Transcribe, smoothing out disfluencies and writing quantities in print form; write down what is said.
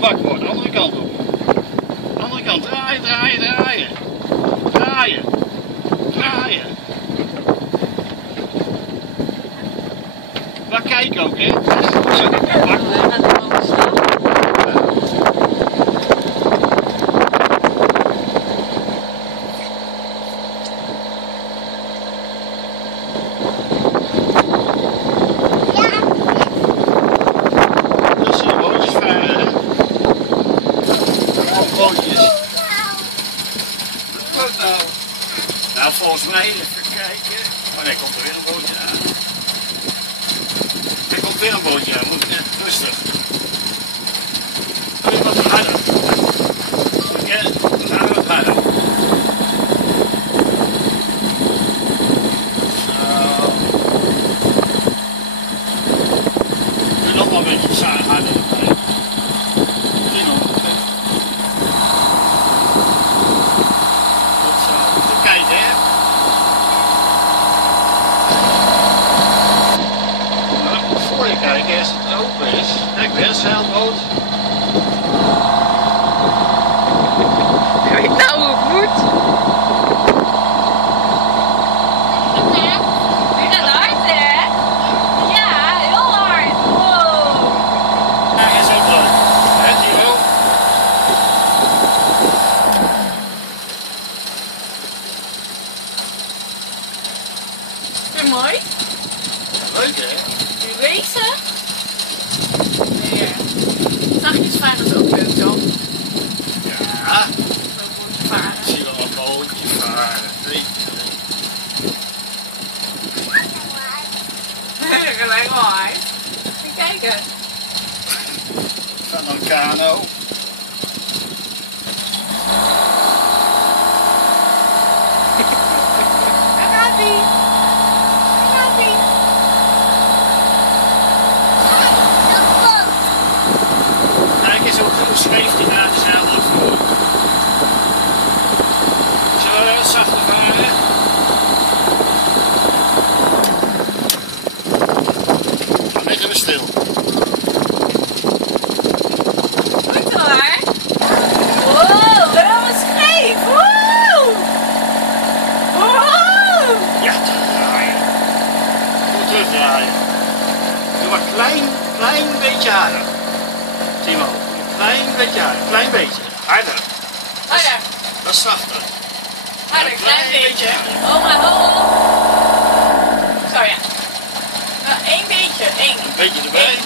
gepakt worden, andere kant op. Andere kant, draaien, draaien, draaien. Draaien. Draaien. Maar kijk ook, hè. Zo, pak. Nou, volgens mij, even kijken. Oh nee, komt er weer een bootje aan. Er komt weer een bootje aan, moet net rustig. Doe je wat harder. Ja, we gaan wat harder. Zo. Doe nog maar een beetje harder. Kijk, als het open is. Kijk, weer een zeilboot. Weet je nou hoe het moet? Je gaat hard, hè? Ja, heel hard. Wow. Kijk, is ook leuk. Hè, Timo? Vind je mooi? Leuk, hè? Wezen? Nee, zachtjes varen is ook leuk zo. Ja. Zo'n bootje varen. Ik zie wel een bootje varen. Gelijk wel hard. Even kijken. Van een kano. Daar gaat hij. Kijk eens hoe zweeft hij naar de zeilboot voor. Zullen we wat zachter varen? Dan liggen we stil. Goed hoor. Wow, helemaal scheef. Wow. Wow. Ja, terugdraaien. Goed terugdraaien. Doe maar klein beetje harder. Timo, klein beetje harder. Klein beetje. Harder. Harder. Dat is zachter. Harder, klein beetje. Oma, Zo ja. 1 beetje. 1. Een beetje erbij.